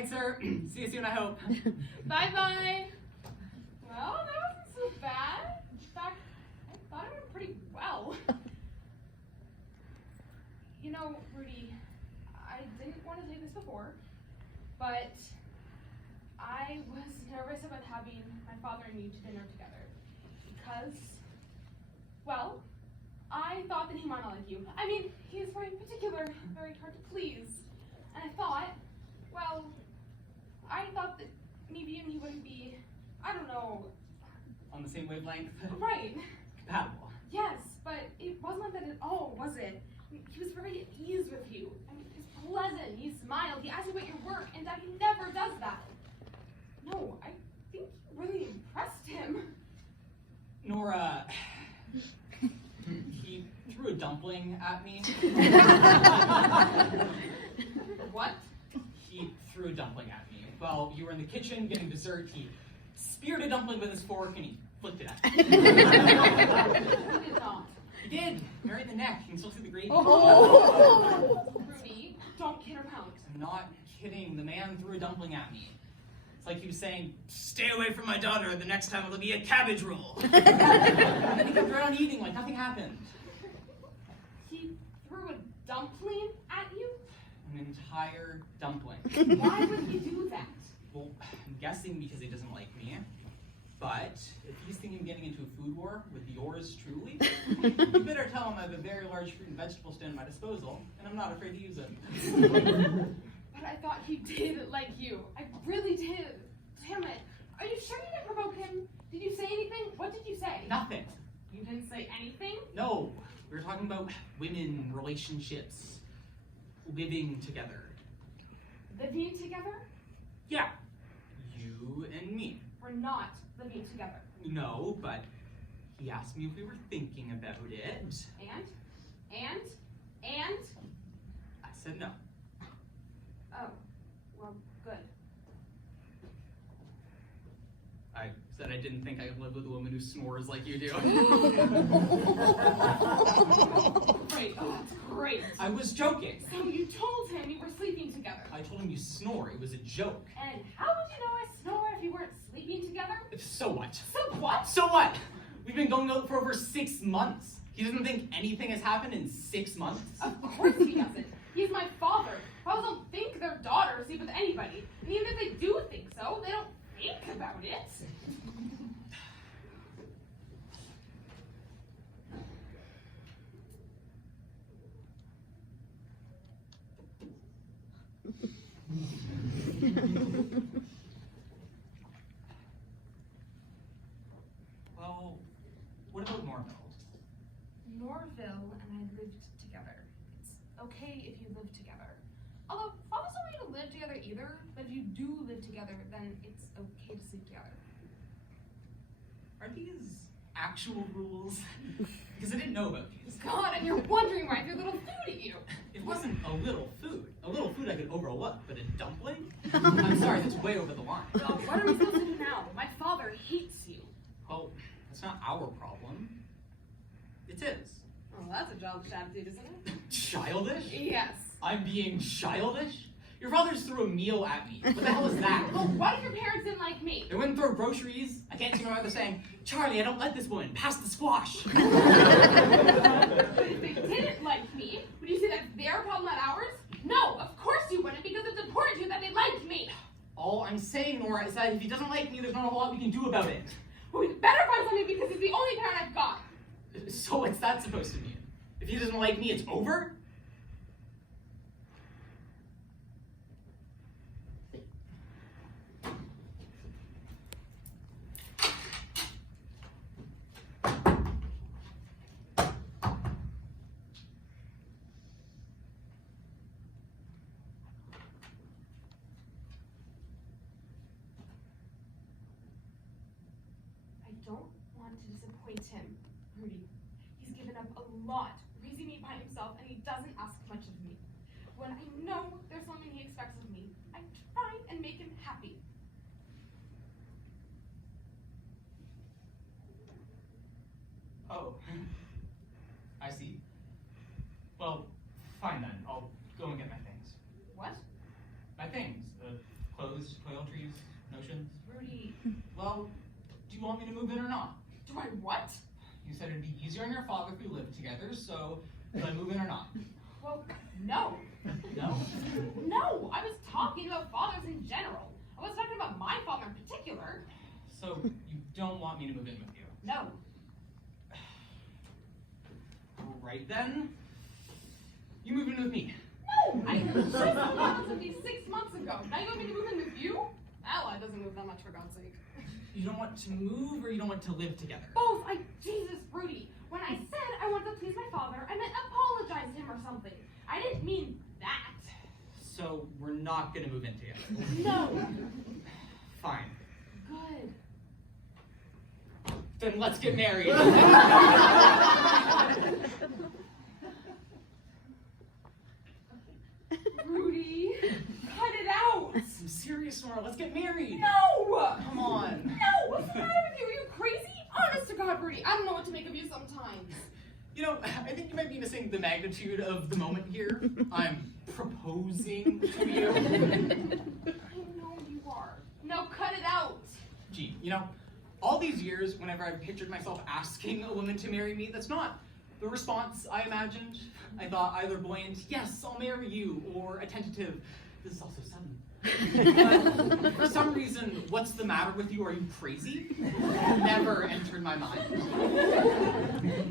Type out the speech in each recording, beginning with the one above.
Thanks, sir. See you soon, I hope. Bye-bye. Well, that wasn't so bad. In fact, I thought it went pretty well. You know, Rudy, I didn't want to say this before, but I was nervous about having my father and you to dinner together because, well, I thought that he might not like you. I mean, he is very particular, very hard to please. And I thought, well, I thought that maybe you and he wouldn't be, I don't know. On the same wavelength? Right. Compatible. Yes, but it wasn't like that at all, was it? He was very at ease with you. I mean, he was pleasant, he smiled, he asked you about your work, and Daddy never does that. No, I think you really impressed him. Nora, he threw a dumpling at me. What? He threw a dumpling at me. Well, you were in the kitchen getting dessert, he speared a dumpling with his fork and he flicked it at me. He did not. He did, right in the neck. You can still see the gravy. Oh. Rudy, don't kid around. I'm not kidding. The man threw a dumpling at me. It's like he was saying, "Stay away from my daughter. The next time it'll be a cabbage roll." And then he kept right on eating like nothing happened. He threw a dumpling at you? An entire dumpling. Why would he do that? Well, I'm guessing because he doesn't like me. But if he's thinking of getting into a food war with yours truly, you better tell him I have a very large fruit and vegetable stand at my disposal, and I'm not afraid to use it. But I thought he did like you. I really did. Damn it. Are you sure you didn't provoke him? Did you say anything? What did you say? Nothing. You didn't say anything? No. We were talking about women, relationships, living together. Living together? Yeah. You and me. We're not living together. No, but he asked me if we were thinking about it. And? I said no. Oh, well, good. I said I didn't think I could live with a woman who snores like you do. Great, oh, that's great. I was joking. So you told him you were sleeping together. I told him you snore. It was a joke. And how would you know I snore if you weren't sleeping together? So what? So what? So what? We've been going out for over 6 months. He doesn't think anything has happened in 6 months? Of course he doesn't. He's my father. Fathers don't think their daughters sleep with anybody. And even if they do think so, they don't think about it. Well, what about Norville? Norville and I lived together. It's okay if you live together. Although, fathers don't want you to live together either, but if you do live together, then it's okay to sleep together. Are these actual rules? Because I didn't know about these. God, and you're wondering why I threw little food at you. It wasn't a little food. A little food I could overlook, but a dumpling? I'm sorry, that's way over the line. Well, what are we supposed to do now? My father hates you. Well, that's not our problem. It's his. Oh, that's a childish attitude, isn't it? Childish? Yes. I'm being childish? Your father just threw a meal at me. What the hell is that? Well, what if your parents didn't like me? They wouldn't throw groceries. I can't see my mother saying, "Charlie, I don't like this woman. Pass the squash." But if they didn't like me, would you say that's their problem, not ours? No, of course you wouldn't, because it's important to you that they liked me. All I'm saying, Nora, is that if he doesn't like me, there's not a whole lot we can do about it. Well, we'd better find something because he's the only parent I've got. So what's that supposed to mean? If he doesn't like me, it's over? I don't want to disappoint him, Rudy. He's given up a lot, raising me by himself, and he doesn't ask much of me. When I know there's something he expects of me, I try and make him happy. Oh, I see. Well, fine then. I'll go and get my things. What? My things. The supposed toiletries, notions? Rudy, Well, do you want me to move in or not? do I what? You said it'd be easier on your father if we lived together, so should I move in or not? Well, no. No? No, I was talking about fathers in general. I was talking about my father in particular. So you don't want me to move in with you? No. Alright then. You move in with me. No! I just thought this would be 6 months ago. Now you want me to move in with you? Ally doesn't move that much, for God's sake. You don't want to move or you don't want to live together? Both! Jesus, Rudy. When I said I wanted to please my father, I meant apologize to him or something. I didn't mean that. So we're not gonna move in together? No. Fine. Good. Then let's get married. Rudy, cut it out. I'm serious, Nora. Let's get married. No! Come on. No! What's the matter with you? Are you crazy? Honest to God, Rudy, I don't know what to make of you sometimes. You know, I think you might be missing the magnitude of the moment here. I'm proposing to you. I know you are. Now cut it out. Gee, you know, all these years, whenever I've pictured myself asking a woman to marry me, that's not the response I imagined. I thought either buoyant, yes, I'll marry you, or a tentative, this is also sudden. But for some reason, what's the matter with you? Are you crazy? Never entered my mind.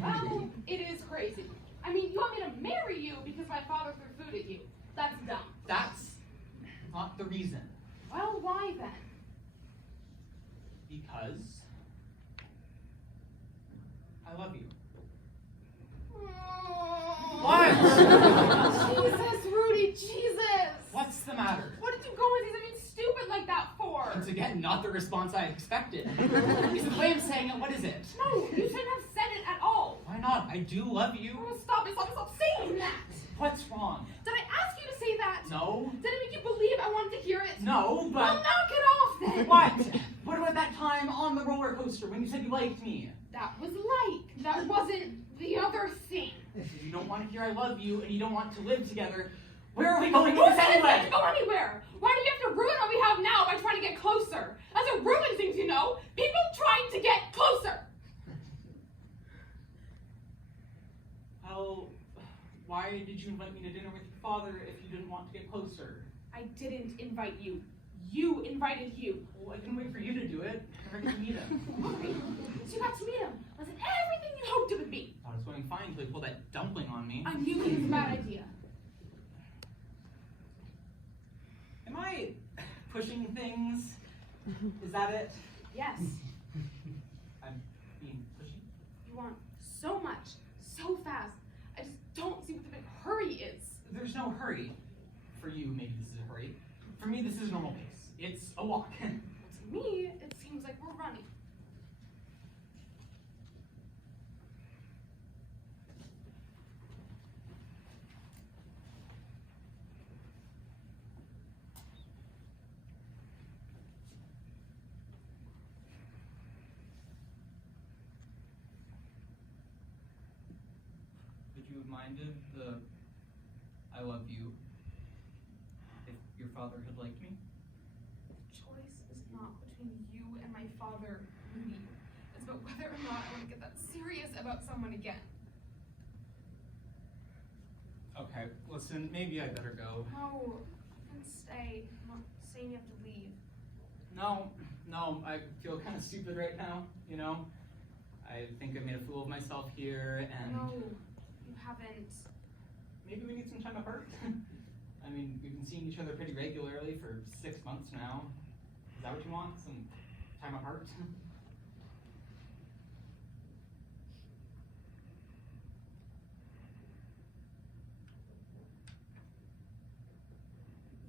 Well, it is crazy. I mean, you want me to marry you because my father threw food at you. That's dumb. That's not the reason. Well, why then? Because I love you. What? Jesus, Rudy, Jesus! What's the matter? What did you go and say something stupid like that for? Once again, not the response I expected. Is it the way I'm saying it? What is it? No, you shouldn't have said it at all. Why not? I do love you. Oh, stop saying that. What's wrong? Did I ask you to say that? No. Did it make you believe I wanted to hear it? No, but... Well, knock it off then. What? What about that time on the roller coaster when you said you liked me? That was like. That wasn't the other thing. If you don't want to hear I love you and you don't want to live together, where are we going Who with this said you anyway? can't go anywhere? Why do you have to ruin what we have now by trying to get closer? That's what ruins things, you know? People trying to get closer. Well, why did you invite me to dinner with your father if you didn't want to get closer? I didn't invite you. You invited you. Well, I can wait for you to do it. I can meet him. Alright, so you got to meet him. Wasn't everything you hoped it would be. I was going fine until he pulled that dumpling on me. I knew it was a bad idea. Am I pushing things? Is that it? Yes, I'm being pushy? you want so much, so fast. I just don't see what the big hurry is. There's no hurry. For you, maybe this is a hurry. For me, this is a normal pace. It's a walk. To me, it seems like we're running. Would you have minded the I love you if your father had liked me? The choice is not between you and my father, Rudy. It's about whether or not I want to get that serious about someone again. Okay, listen, maybe I better go. No, you can stay. I'm not saying you have to leave. No, I feel kind of stupid right now, you know? I think I made a fool of myself here, and No, you haven't. maybe we need some time apart. I mean, we've been seeing each other pretty regularly for 6 months now. Is that what you want? Some time apart?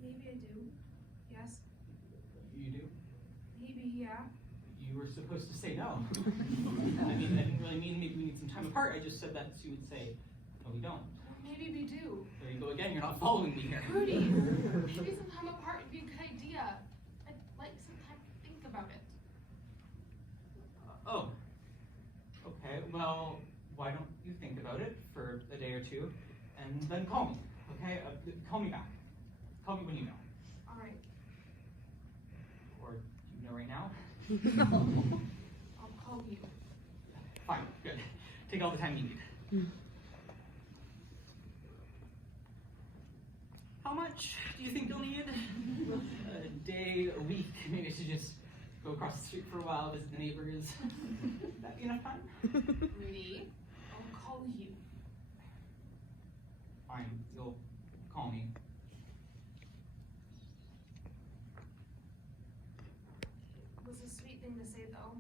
Maybe I do. Yes. You do? Maybe, yeah. You were supposed to say no. I mean, I didn't really mean maybe we need some time apart. I just said that so you would say, no, we don't. Maybe we do. There you go again, you're not following me here. Rudy, maybe some time apart would be a good idea. I'd like some time to think about it. Oh. Okay, well, why don't you think about it for a day or two, and then call me, okay? Call me back. Call me when you know. All right. I'll call you. Fine, good. Take all the time you need. How much do you think you'll need? A day, a week, maybe to just go across the street for a while, visit the neighbors. Would that be enough time? Rudy, I'll call you. Fine, you'll call me. It was a sweet thing to say, though.